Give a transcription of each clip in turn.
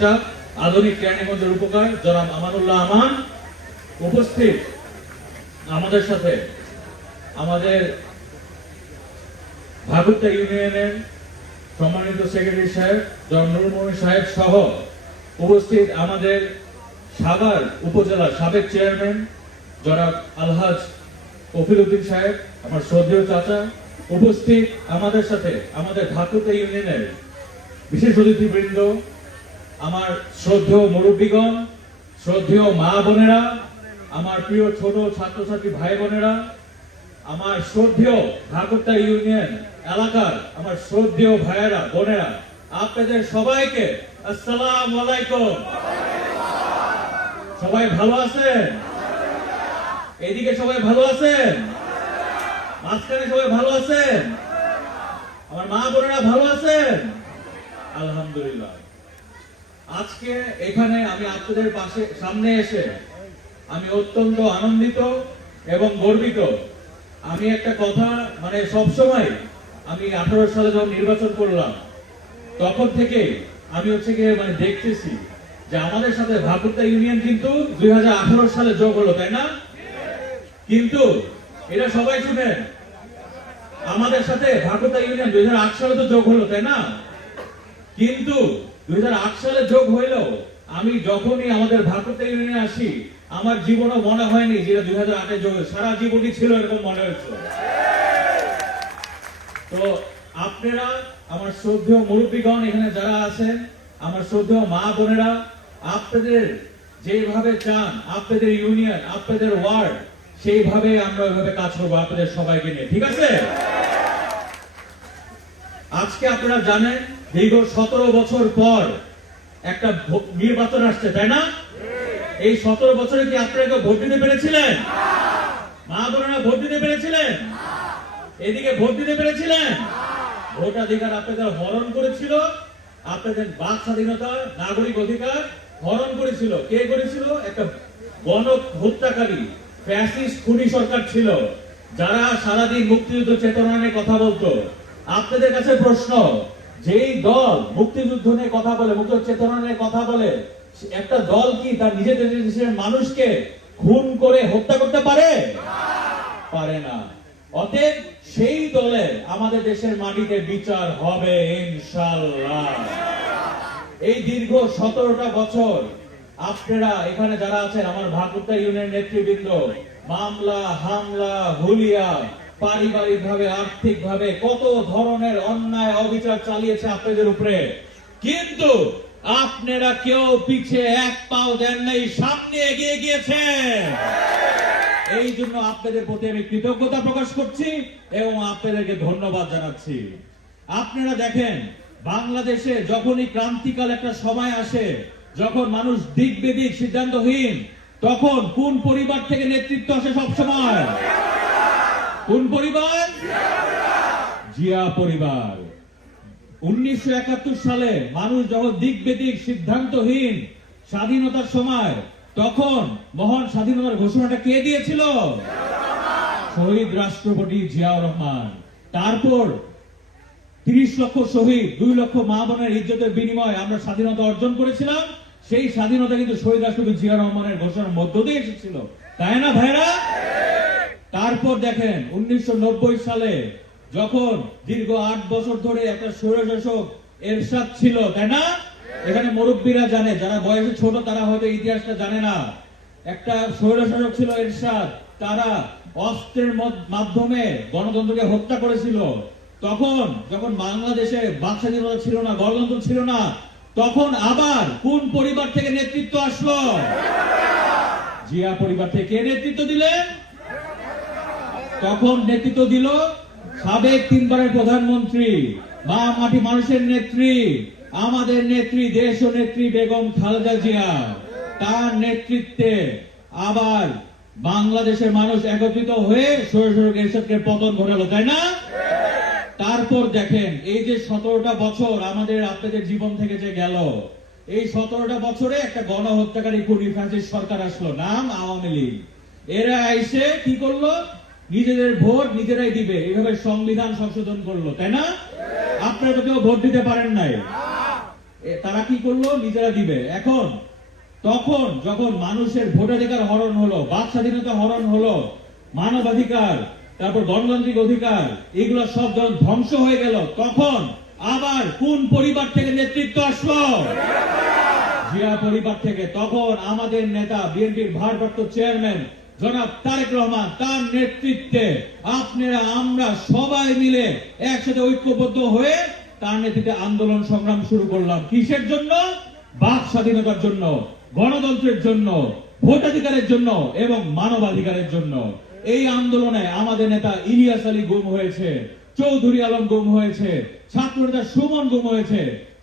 উপদেষ্টা আধুনিক কেরানীগঞ্জের উপকার জনাব আমানুল্লাহ আমান উপস্থিত আমাদের সাথে, আমাদের ভাগুত্তা ইউনিয়নের সম্মানিত সেক্রেটারি সাহেব, জনাব নুরমনি সাহেব সহ উপস্থিত আমাদের সাভার উপজেলা সাবেক চেয়ারম্যান জনাব আলহাজ কফিল উদ্দিন সাহেব, আমার শ্রদ্ধেয় চাচা উপস্থিত আমাদের সাথে, আমাদের ভাকুতা ইউনিয়নের বিশেষ অতিথিবৃন্দ আমার শ্রদ্ধেয় মুরব্বীগণ, শ্রদ্ধেয় মা বোনেরা, আমার প্রিয় ছোট ছাত্রছাত্রী ভাই বোনেরা, আমার শ্রদ্ধেয় ভাগবতা ইউনিয়ন এলাকার আমার শ্রদ্ধেয় ভাইয়েরা, বোনেরা, আপনাদের সবাইকে আসসালাম আলাইকুম। সবাই ভালো আছেন? এদিকে সবাই ভালো আছেন? মাঝখানে সবাই ভালো আছেন? আমার মা বোনেরা ভালো আছেন? আলহামদুলিল্লাহ। আজকে এখানে আমি আপনাদের পাশে, সামনে এসে আমি অত্যন্ত আনন্দিত এবং গর্বিত। আমি একটা কথা মানে সব সময় আমি আঠারো সালে যখন নির্বাচন করলাম, তখন থেকে আমি হচ্ছে গিয়ে মানে দেখতেছি যে আমাদের সাথে ভাকুরতা ইউনিয়ন কিন্তু দুই হাজার আঠারো সালে যোগ হলো, তাই না? কিন্তু এটা সবাই শুনেন, আমাদের সাথে ভাকুরতা ইউনিয়ন দুই হাজার আট সালে তো যোগ হলো, তাই না? কিন্তু দুই হাজার আট সালে যোগ হইলেও আমি যখনই আমাদের ভারপ্রাপ্ত ইউনিয়নে আসি, আমার জীবনও মনে হয়নি যে দুই হাজার আটে যোগ সারা জীবনই ছিল এরকম মনে হয়েছে। তো আপনারা, আমার শ্রদ্ধেয় মুরব্বীগণ এখানে যারা আছেন, আমার শ্রদ্ধেয় মা বোনেরা, আপনাদের যেভাবে চান, আপনাদের ইউনিয়ন, আপনাদের ওয়ার্ড, সেইভাবে আমরা ওইভাবে কাজ করব আপনাদের সবাইকে নিয়ে। ঠিক আছে? আজকে আপনারা জানেন দীর্ঘ সতেরো বছর পর একটা নির্বাচন আসছে তাই না? এই সতেরো বছরে কি আপনারা কেউ ভোট দিতে পেরেছিলেন? মা বোনেরা ভোট দিতে পেরেছিলেন? এদিকে ভোট দিতে পেরেছিলেন? ভোটাধিকার আপনাদের হরণ করেছিল আপনাদের বাক স্বাধীনতা নাগরিক অধিকার হরণ করেছিল। কে করেছিল? একটা গণ হত্যাকারী ফ্যাসিস্ট খুনি সরকার ছিল যারা সারাদিন মুক্তিযুদ্ধ চেতনা নিয়ে কথা বলতো। আপনাদের কাছে প্রশ্ন যেই দল মুক্তিযুদ্ধ নিয়ে কথা বলে মুক্তিযুদ্ধ চেতনা নিয়ে কথা বলে একটা দল কি তার নিজেদের দেশের মানুষকে খুন করে হত্যা করতে পারে? পারে না। অতএব সেই দলে আমাদের দেশের মাটিতে বিচার হবে ইনশাল্লাহ এই দীর্ঘ সতেরোটা বছর আপনারা এখানে যারা আছেন, আমার ভাকুরতা ইউনিয়ন নেতৃবৃন্দ, মামলা, হামলা, হুলিয়া পারিবারিক ভাবে আর্থিক ভাবে কত ধরনের অন্যায়, অবিচার চালিয়েছে আপনাদের উপরে। কিন্তু আপনারা কেউ পিছে এক পাও দেন নাই, সামনে এগিয়ে গিয়েছেন। এই জন্য আপনাদের প্রতি আমি কৃতজ্ঞতা প্রকাশ করছি এবং আপনাদেরকে ধন্যবাদ জানাচ্ছি। আপনারা দেখেন, বাংলাদেশে যখনই ক্রান্তিকাল একটা সময় আসে, যখন মানুষ দিক বেদিক সিদ্ধান্তহীন, তখন কোন পরিবার থেকে নেতৃত্ব আসে সব সময় কোন পরিবার? জিয়া পরিবার। উনিশশো একাত্তর সালে মানুষ যখন দিক বেদিক সিদ্ধান্তহীন স্বাধীনতার সময়, তখন মহান স্বাধীনতার ঘোষণাটা কে দিয়েছিল? শহীদ রাষ্ট্রপতি জিয়াউর রহমান। তারপর তিরিশ লক্ষ শহীদ, দুই লক্ষ মা বোনের ইজ্জতের বিনিময়ে আমরা স্বাধীনতা অর্জন করেছিলাম। সেই স্বাধীনতা কিন্তু শহীদ রাষ্ট্রপতি জিয়া রহমানের ঘোষণার মধ্য দিয়ে এসেছিল। তাই না ভাইরা তারপর দেখেন, উনিশশো নব্বই সালে যখন দীর্ঘ আট বছর ধরে একটা স্বৈরশাসক এরশাদ ছিল, তাই না? এখানে মুরব্বীরা জানে, যারা বয়সে ছোট তারা হয়তো ইতিহাসটা জানে না। একটা স্বৈরশাসক ছিল এরশাদ, তারা অস্ত্রের মাধ্যমে গণতন্ত্রকে হত্যা করেছিল। তখন যখন বাংলাদেশে বাক স্বাধীনতা ছিল না, গণতন্ত্র ছিল না, তখন আবার কোন পরিবার থেকে নেতৃত্ব আসলো? জিয়া পরিবার থেকে নেতৃত্ব দিলেন? তখন নেতৃত্ব দিল? সাবেক তিনবারের প্রধানমন্ত্রী মা মাটি মানুষের নেত্রী, আমাদের নেত্রী, দেশ ও নেত্রী বেগম খালেদা জিয়া। তার নেতৃত্বে আবার বাংলাদেশের মানুষ একত্রিত হয়ে এরশাদকে পতন ঘটালো, তাই না? তারপর দেখেন, এই যে সতেরোটা বছর আমাদের আপনাদের জীবন থেকে যে গেল, এই সতেরোটা বছরে একটা গণহত্যাকারী কুড়ি ফ্যাসিস্ট সরকার আসলো, নাম আওয়ামী লীগ। এরা এসে কি করল? নিজেদের ভোট নিজেরাই দিবে। এভাবে সংবিধান সংশোধন করল, তাই না? আপনারা তো কেউ ভোট দিতে পারেন নাই। তারা কি করল? নিজেরা দিবে। এখন, তখন যখন মানুষের ভোটাধিকার হরণ হলো, বাক স্বাধীনতা হরণ হলো, মানবাধিকার, তারপর গণতান্ত্রিক অধিকার, এগুলো সব যখন ধ্বংস হয়ে গেল, তখন আবার কোন পরিবার থেকে নেতৃত্ব আসলো? জিয়া পরিবার থেকে। তখন আমাদের নেতা, বিএনপির ভারপ্রাপ্ত চেয়ারম্যান জনাব তারেক রহমান, তার নেতৃত্বে আপনারা, আমরা সবাই মিলে একসাথে ঐক্যবদ্ধ হয়ে তার নেতৃত্বে আন্দোলন সংগ্রাম শুরু করলাম। কিসের জন্য? বাক স্বাধীনতার জন্য, গণতন্ত্রের জন্য, ভোটাধিকারের জন্য এবং মানবাধিকারের জন্য। এই আন্দোলনে আমাদের নেতা ইলিয়াস আলী গুম হয়েছে, চৌধুরী আলম গুম হয়েছে ছাত্র নেতা সুমন গুম হয়েছে।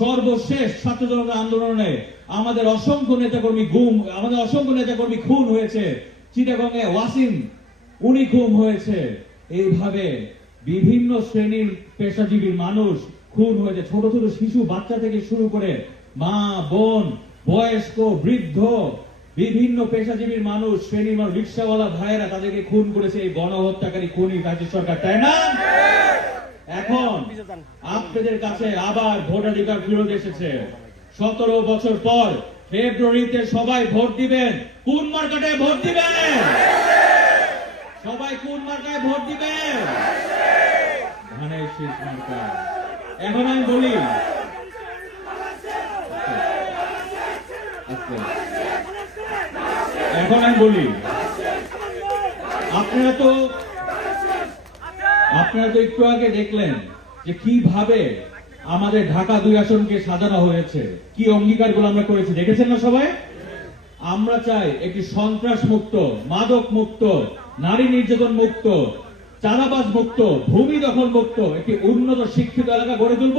সর্বশেষ ছাত্র জনতা আন্দোলনে আমাদের অসংখ্য নেতাকর্মী গুম, আমাদের অসংখ্য নেতাকর্মী খুন হয়েছে। চিটাগঙ্গে ওয়াসিম উনি খুন হয়েছে। এইভাবে বিভিন্ন শ্রেণির পেশাজীবী মানুষ খুন হয়েছে। ছোট ছোট শিশু, বাচ্চা থেকে শুরু করে মা, বোন, বয়স্ক, বৃদ্ধ, বিভিন্ন পেশাজীবীর মানুষ, শ্রেণির মানুষ, রিক্সাওয়ালা ভাইয়েরা তাদেরকে খুন করেছে। এই গণহত্যাকারী খুনি রাজ্য সরকার, তাই না? এখন আপনাদের কাছে আবার ভোটাধিকার ফেরত এসেছে। সতেরো বছর পর ফেব্রুয়ারিতে সবাই ভোট দিবেন। কোন মার্কেটে ভোট দিবেন? সবাই কোন মার্কায় ভোট দিবেন? ধানের শীষ এখন আমি বলি আচ্ছা। এখন আমি বলি, আপনারা তো আপনারা তো একটু আগে দেখলেন যে কীভাবে আমাদের ঢাকা দুই আসনকে সাজানো হয়েছে। কি অঙ্গীকার অঙ্গীকারগুলো আমরা করেছি, দেখেছেন না সবাই? আমরা চাই একটি সন্ত্রাস মুক্ত মাদক মুক্ত নারী নির্যাতন মুক্ত, চাঁদাবাজ মুক্ত, ভূমি দখল মুক্ত, একটি উন্নত, শিক্ষিত এলাকা গড়ে তুলব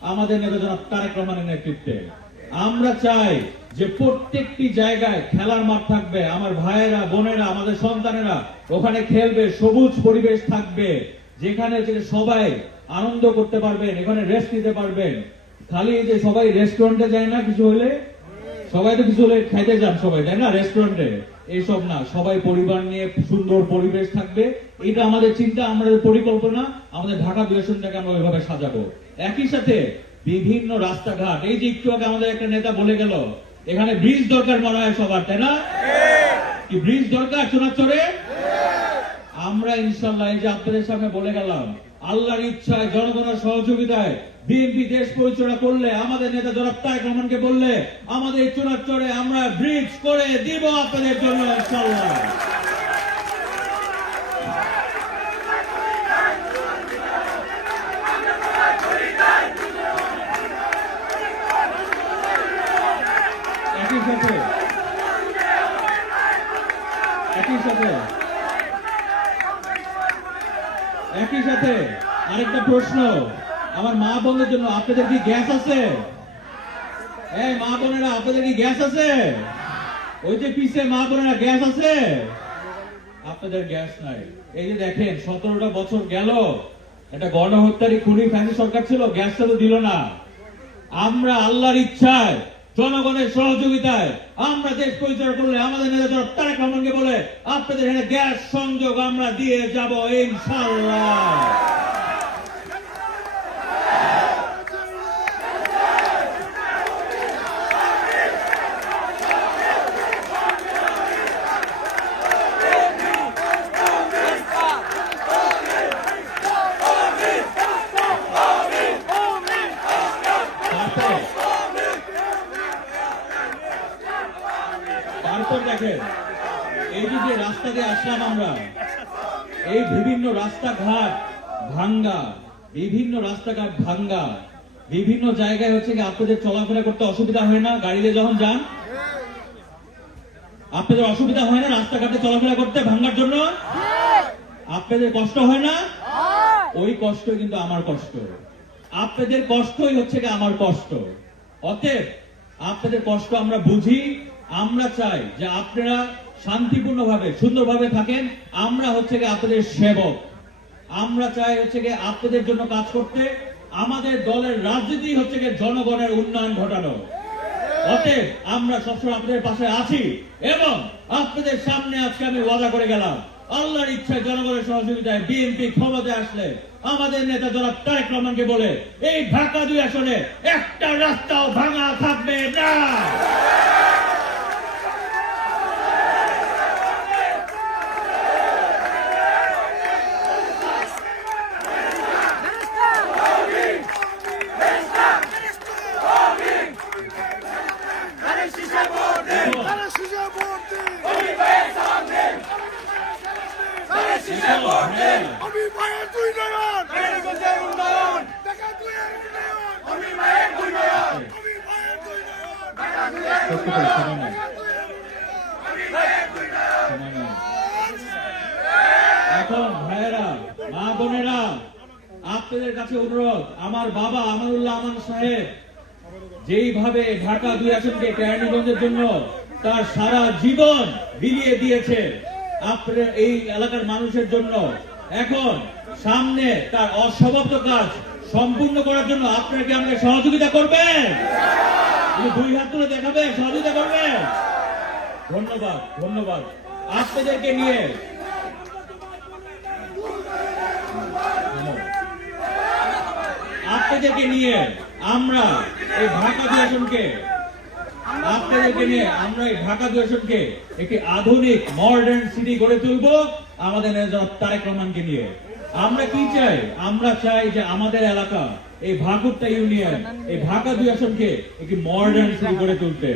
আমাদের নেতা জনাব তারেক রহমানের নেতৃত্বে। আমরা চাই যে প্রত্যেকটি জায়গায় খেলার মাঠ থাকবে, আমার ভাইয়েরা, বোনেরা, আমাদের সন্তানেরা, ওখানে খেলবে, সবুজ পরিবেশ থাকবে। যেখানে যে সবাই আনন্দ করতে পারবেন এখানে রেস্ট নিতে পারবেন। খালি যে সবাই রেস্টুরেন্টে যায় না কিছু হলে? সবাই তো কিছু হলে খাইতে যান সবাই তাই না? রেস্টুরেন্টে এইসব না সবাই পরিবার নিয়ে সুন্দর পরিবেশ থাকবে। এটা আমাদের চিন্তা আমাদের পরিকল্পনা। আমাদের ঢাকা দূষণটাকে আমরা ওইভাবে সাজাবো। একই সাথে বিভিন্ন রাস্তাঘাট এই যে একটু আগে আমাদের একটা নেতা বলে গেল এখানে ব্রিজ দরকার মনে হয় সবার তাই না? কি ব্রিজ দরকার? চোনাচরে আমরা ইনশাল্লাহ এই যে আপনাদের সামনে বলে গেলাম, আল্লাহর ইচ্ছায় জনগণের সহযোগিতায় বিএনপি দেশ পরিচালনা করলে, আমাদের নেতা জনাব তারেক রহমানকে বললে, আমাদের এই চুনাচরে আমরা ব্রিজ করে দিব আপনাদের জন্য ইনশাল্লাহ একই সাথে একই সাথে। একই সাথে আরেকটা প্রশ্ন। আমার মা বোনের জন্য আপনাদের কি গ্যাস আছে? এই মা বোনেরা, আপনাদের কি গ্যাস আছে? ওই যে পিছে মা বোনেরা গ্যাস আছে? আপনাদের গ্যাস নাই। এই যে দেখেন, সতেরোটা বছর গেল। একটা গণহত্যারী খুনি ফ্যাসি সরকার ছিল, গ্যাসটা তো দিল না। আমরা আল্লাহর ইচ্ছায় জনগণের সহযোগিতায় আমরা দেশ পরিচালনা করলে আমাদের নেতা জনাব তারেক রহমানকে বলে, আপনাদের এখানে গ্যাস সংযোগ আমরা দিয়ে যাব ইনশাল্লাহ তারপর তারপর দেখেন এই যে যে রাস্তা দিয়ে আসলাম আমরা। এই বিভিন্ন রাস্তাঘাট ভাঙ্গা, বিভিন্ন রাস্তাঘাট ভাঙ্গা, বিভিন্ন জায়গায় হচ্ছে কি আপনাদের চলাফেরা করতে অসুবিধা হয় না, গাড়িতে যখন যান, আপনাদের অসুবিধা হয় না রাস্তাঘাটে চলাফেরা করতে ভাঙ্গার জন্য? আপনাদের কষ্ট হয় না? ওই কষ্ট কিন্তু আমার কষ্ট। আপনাদের কষ্টই হচ্ছে কি আমার কষ্ট। অতএব আপনাদের কষ্ট আমরা বুঝি, আমরা চাই যে আপনারা শান্তিপূর্ণভাবে, সুন্দরভাবে থাকেন। আমরা হচ্ছে কি আপনাদের সেবক। আমরা চাই হচ্ছে কি আপনাদের জন্য কাজ করতে। আমাদের দলের রাজনীতি হচ্ছে গিয়ে জনগণের উন্নয়ন ঘটানো। অতএব আমরা সবসময় আপনাদের পাশে আছি এবং আপনাদের সামনে আজকে আমি ওয়াদা করে গেলাম। আল্লাহর ইচ্ছায় জনগণের সহযোগিতায় বিএনপি ক্ষমতায় আসলে আমাদের নেতা জনাব তারেক রহমানকে বলে, এই ঢাকা দুই আসনে একটা রাস্তাও ভাঙা থাকবে না এখন- Para suja morte! এখন, হ্যাঁ, আমি মায়ের দুই নয়ন দেখা দুই এক নয়ন আমি মায়ের দুই নয়ন আমি মায়ের দুই নয়ন সত্যি করে সময় নেই, দুই এক সময় নেই। এখন ভাইয়েরা, মা বোনেরা, আপনাদের কাছে অনুরোধ, আমার বাবা আমানুল্লাহ আমান সাহেব যেইভাবে ঢাকা দুই আসনকে কেরানীগঞ্জের জন্য তার সারা জীবন বিলিয়ে দিয়েছে আপনার এই এলাকার মানুষের জন্য, এখন সামনে তার অসমাপ্ত কাজ সম্পূর্ণ করার জন্য আপনারা কি আমাকে সহযোগিতা করবেন দুই হাত তুলে দেখাবে সহযোগিতা করবেন ধন্যবাদ ধন্যবাদ আপনাদেরকে নিয়ে। আপনাদেরকে নিয়ে আমরা এই ঢাকা দুই আসনকে আপনাদেরকে নিয়ে আমরা এই ঢাকা দুই একটি আধুনিক মডার্ন সিটি গড়ে তুলব আমাদের তারেক রহমানকে নিয়ে। আমরা কি চাই? আমরা চাই যে আমাদের এলাকা, এই ভাগুপ্তা ইউনিয়ন, এই ঢাকা দুই আসনকে একটি মডার্ন সিটি গড়ে তুলতে।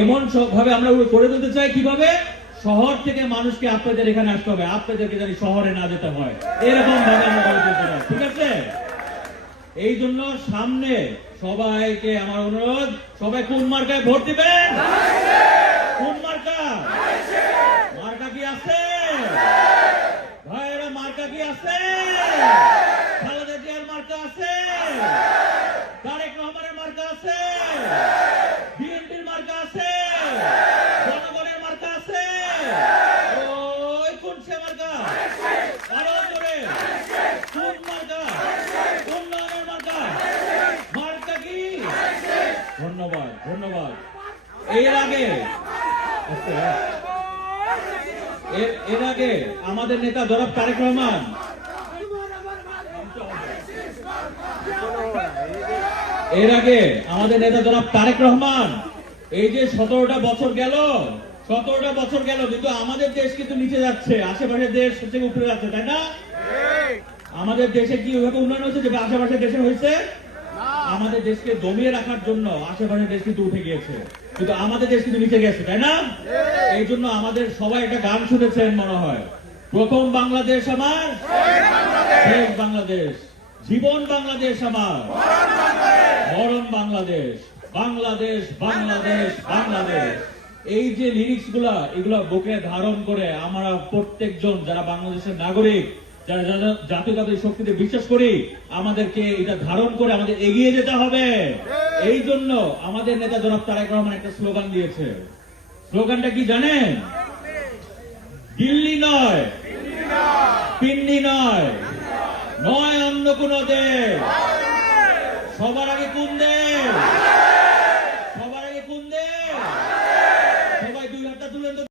এমন সব ভাবে আমরা করে তুলতে চাই কীভাবে? শহর থেকে মানুষকে আপনাদের এখানে আসতে হবে। আপনাদেরকে জানি শহরে না যেতে হয়। এরকম ভাবে আমরা ঠিক আছে? এই জন্য সামনে সবাইকে আমার অনুরোধ, সবাই কোন মার্কায় ভোট দিবেন কোন মার্কা? মার্কা কি আছে? ভাইয়েরা, মার্কা কি আছে খালেদা জিয়ার মার্কা আছে তারেক রহমানের মার্কা আছে বিএনপির মার্কা আছে জনগণের মার্কা আছে ওই কোন সে মার্কা আরও জোরে কোন মার্কা উন্নয়নের মার্কা মার্কা কি ধন্যবাদ ধন্যবাদ এর আগে আমাদের নেতা জনাব তারেক রহমান। এর আগে আমাদের নেতা জনাব তারেক রহমান। এই যে সতেরোটা বছর গেল সতেরোটা বছর গেল কিন্তু আমাদের দেশ কিন্তু নিচে যাচ্ছে। আশেপাশের দেশ হচ্ছে উপরে যাচ্ছে তাই না? আমাদের দেশে কি ওইভাবে উন্নয়ন হচ্ছে যে আশেপাশের দেশে হয়েছে? আমাদের দেশকে দমিয়ে রাখার জন্য আশেপাশের দেশ কিন্তু উঠে গিয়েছে। কিন্তু আমাদের দেশ কিন্তু নিচে গেছে তাই না? এই জন্য আমাদের সবাই একটা গান শুনেছেন মনে হয়। প্রথম বাংলাদেশ আমার শেষ বাংলাদেশ। জীবন বাংলাদেশ আমার মরণ বাংলাদেশ। বাংলাদেশ। বাংলাদেশ বাংলাদেশ এই যে লিরিক্সগুলা এগুলা বুকে ধারণ করে আমরা প্রত্যেকজন যারা বাংলাদেশের নাগরিক যারা যারা জাতীয়তাবাদী শক্তিতে বিশ্বাস করি আমাদেরকে এটা ধারণ করে আমাদের এগিয়ে যেতে হবে। এই জন্য আমাদের নেতা জনাব তারেক রহমান একটা স্লোগান দিয়েছে। স্লোগানটা কি জানেন? দিল্লি নয়, পিন্ডি নয় নয় অন্য কোন দেশ। সবার আগে কোন দেশ?